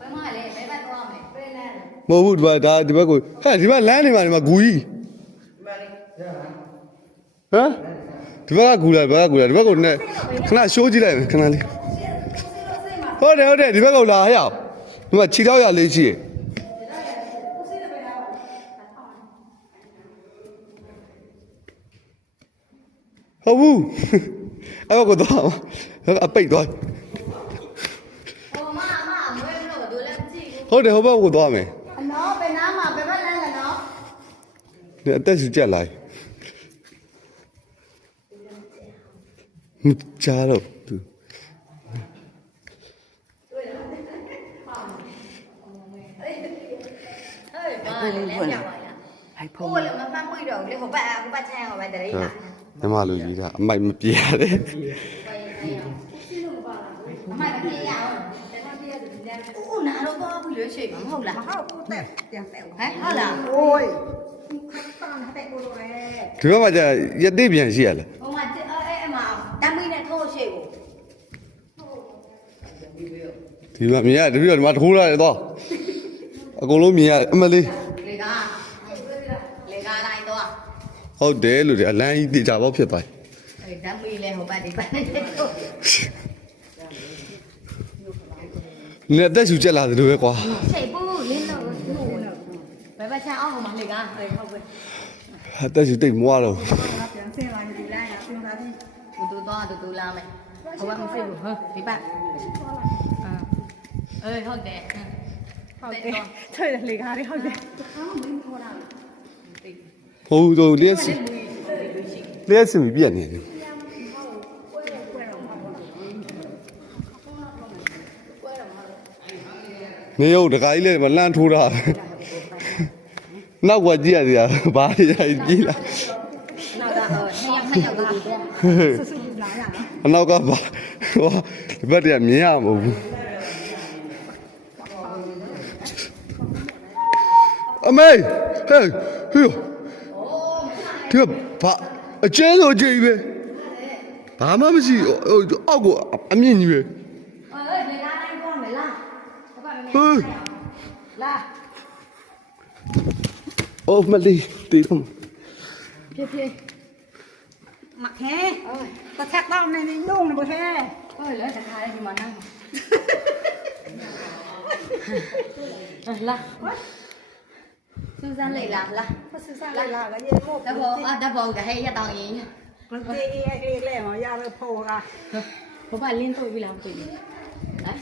ဘယ်မှာလဲဘယ်ဘက်သွားမလဲပြေးလဲမဟုတ်ဘူးဒီဘက်ဒါဒီဘက်ကိုဟဲ့ဒီဘက်လမ်းနေမှာဒီမှာဂူကြီးဟမ်ဒီဘက်ကဂူလာဒီဘက်ကဂူလာဒီဘက်ကိုနဲ့ခဏရှိုးကြည့်လိုက်မယ်ခဏလေးဟုတ်တယ်ဟုတ်တယ်ဒီဘက်ကလာဟဲ့အောင်ဒီမှာခြေထောက်ရလေးရှိရယ်ဟုတ်ဘူးအဲ့ဘက်ကိုတော့အပိတ်သွား ဟိုမအမအမွေးလို့တို့လည်းမကြည့်ဘူး ဟုတ်တယ်ဟိုဘက်ကိုသွားမယ်အနော်ဘယ်နားမှာဘယ်ဘက်လမ်းလဲနော်ဒီအသက်ရှူကြက်လိုက်မကြားတော့သူဟဲ့ဘာလဲလဲပြောပါလားလိုက်ဖုဟိုန်းလည်းမဖမ်းပွင့်တော့ဘူးလေဟိုဘက်ဟိုဘက်ချမ်းဟိုဘက်တရိလာဓမ္မလိုကြီးတာအမိုက်မပြေရတဲ့အမမပြေရအောင်တယ်မပြေ ရတယ်ဒီလည်းဟိုနာတော့သွားပြီလို့ရှိမှာမဟုတ်လား ဟောက်ကိုတက်ပြန်တက် ဟမ်ဟုတ်လား โอ้ยตอนတက်ကိုလိုလေ ဒီဘက်မှာじゃရတိပြန်ရှိရလား ဟိုမှာအဲ့အဲ့မှာတမ်းမီနဲ့ထိုးရှိကို ဒီမှာမြင်ရတပည့်တော်ဒီမှာထိုးရတယ်တော့အကုန်လုံးမြင်ရအမလေး လေကလေကလိုက်တော့ ဟုတ်တယ်လို့ဒီအလန်းကြီးတေချာပေါက်ဖြစ်သွား အဲ့တမ်းမီလဲဟိုဘက်ဒီဘက်နဲ့ထိုး နင်အသက်ရှူကြက်လာတယ်လို့ပဲကွာချိန်ပူးလင်းတော့ဘယ်ဘက်ချမ်းအောင်ဟိုမှာလေကဟုတ်ပဲအသက်ရှူတိတ်မွားတော့ပြန်ဆင်းလာဒီလမ်းရပြန်လာပြီတူတူတော့တူတူလာမယ်ဟိုဘက်မဖြစ်ဘူးဟမ်ဒီဘက်အေးဟုတ်တယ်ဟုတ်တယ်ထွေးလေကားလေးဟုတ်တယ်ဟုတ်တော့လျှက်စီလျှက်စီပြက်နေတယ် နေရုပ်တခါကြီးလည်းမလန့်ထိုးတာနောက်ကကြည့်ရစီဘာရကြီးလားနောက်ကနှစ်ယောက်နှစ်ယောက်တူတူတော့ဆူဆူလာရနော်အနောက်ကပါဟိုဒီဘက်တည်းမြင်ရမဟုတ်ဘူးအမေဟဲ့ဟေးဒီကဘာအကျဲဆိုကြည့်ပဲဘာမှမရှိဟိုအောက်ကိုအမြင့်ကြီးပဲ Ừ. Ôi. Ôm mà đi, tí không. Mặc thế. Ta thắt tao này đi luôn này bố thế. Ôi, lỡ ta khai đi mà năng. La Susan lại là là. Susan lại là cái gì một. Double, à double cái hay ya tao nhỉ. cái tê cái cái lẻ mà ya nó phô ra. Có phải liên tôi vì làm gì? Đấy.